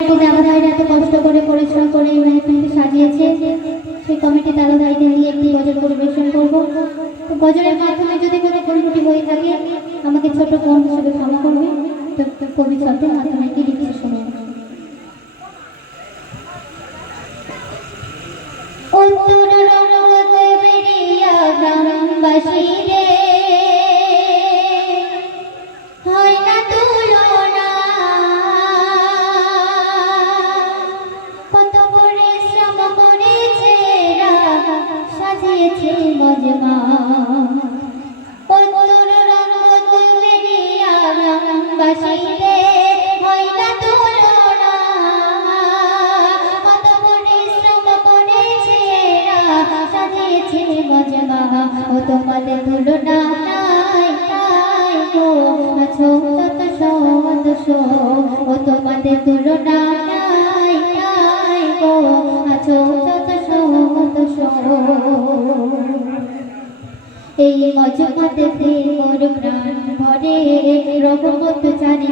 দাদা কষ্ট করে পরিশ্রম সেই কমিটি দাদা পরিবেশন করব। তো মাধ্যমে যদি কোনো ত্রুটি হয়ে থাকে, আমাকে ছোট বোন ক্ষমা করবে। তো কবি শব্দের মাধ্যমে লিখে শোনো ও তোমাদের তুলনা নাই নাই গো। আছো যত সত ও তোমাদের তুলনা এই মজমা দেখে মোর প্রাণ ভরে, রঘুপত চারিদিকে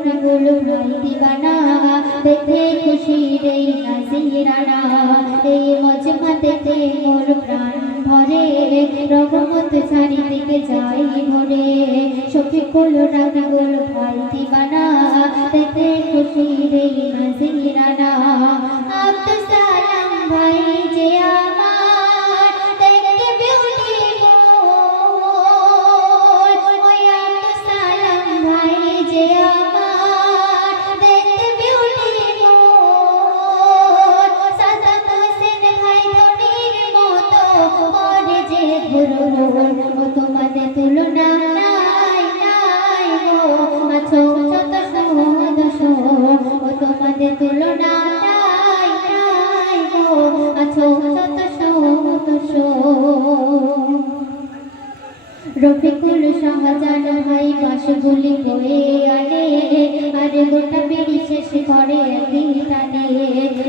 ভাই দিবানা দেখে খুশি রে নাজিরানা এই মজমা দেখে মোর প্রাণ ভরে রঘুপত চারিদিকে যাই ভরে রাকিবুল ভাই দিবানা দেখে খুশি রে সালাম ভাই আমার করে যে ঘুরুর ও তোমাদের তুলনা, নাই নাই গো। আছো যত সহদশো ও তোমাদের তুলনা, নাই নাই গো। আছো যত সহদশো রফিকুল শাহজান ভাই বাসগুলি বয়ে আনে, আরে গোটা বেড়ি শেষ করে একদিন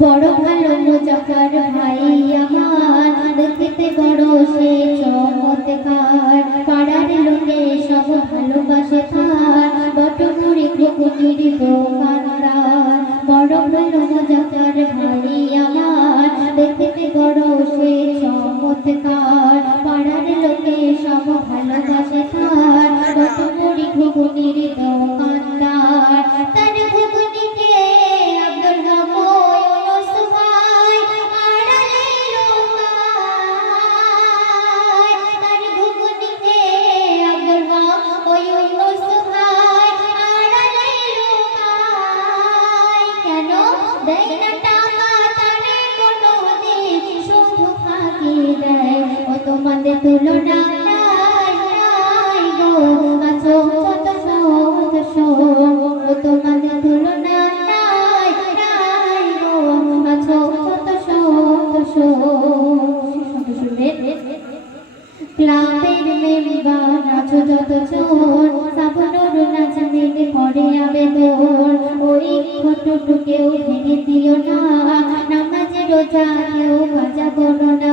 বড় ভালো মুজাফর ভাই আমার, দেখতে বড় সে চমৎকার। পাড়ার লোকে সব ভালোবাসে তার, বটমুড়ি ঘুঘুনির দোকানদার। ভালো মুজাফর ভাই আমার দেখতে বড় সে চমৎকার। পাড়ার লোকে দেয় না টাকা তারে কোনো দিন শুধু ফাঁকি দেয়। ও তোমাদের তুলনা নাই গো, আছো যত সহজ সো ও তোমাদের তুলনা নাই নাই গো, আছো যত সহজ সো ক্লাবের মেম্বার আছো যত চোর ফটোটুকেও ভেঙে দিও না। নামাজ রোজা কেউ করো না।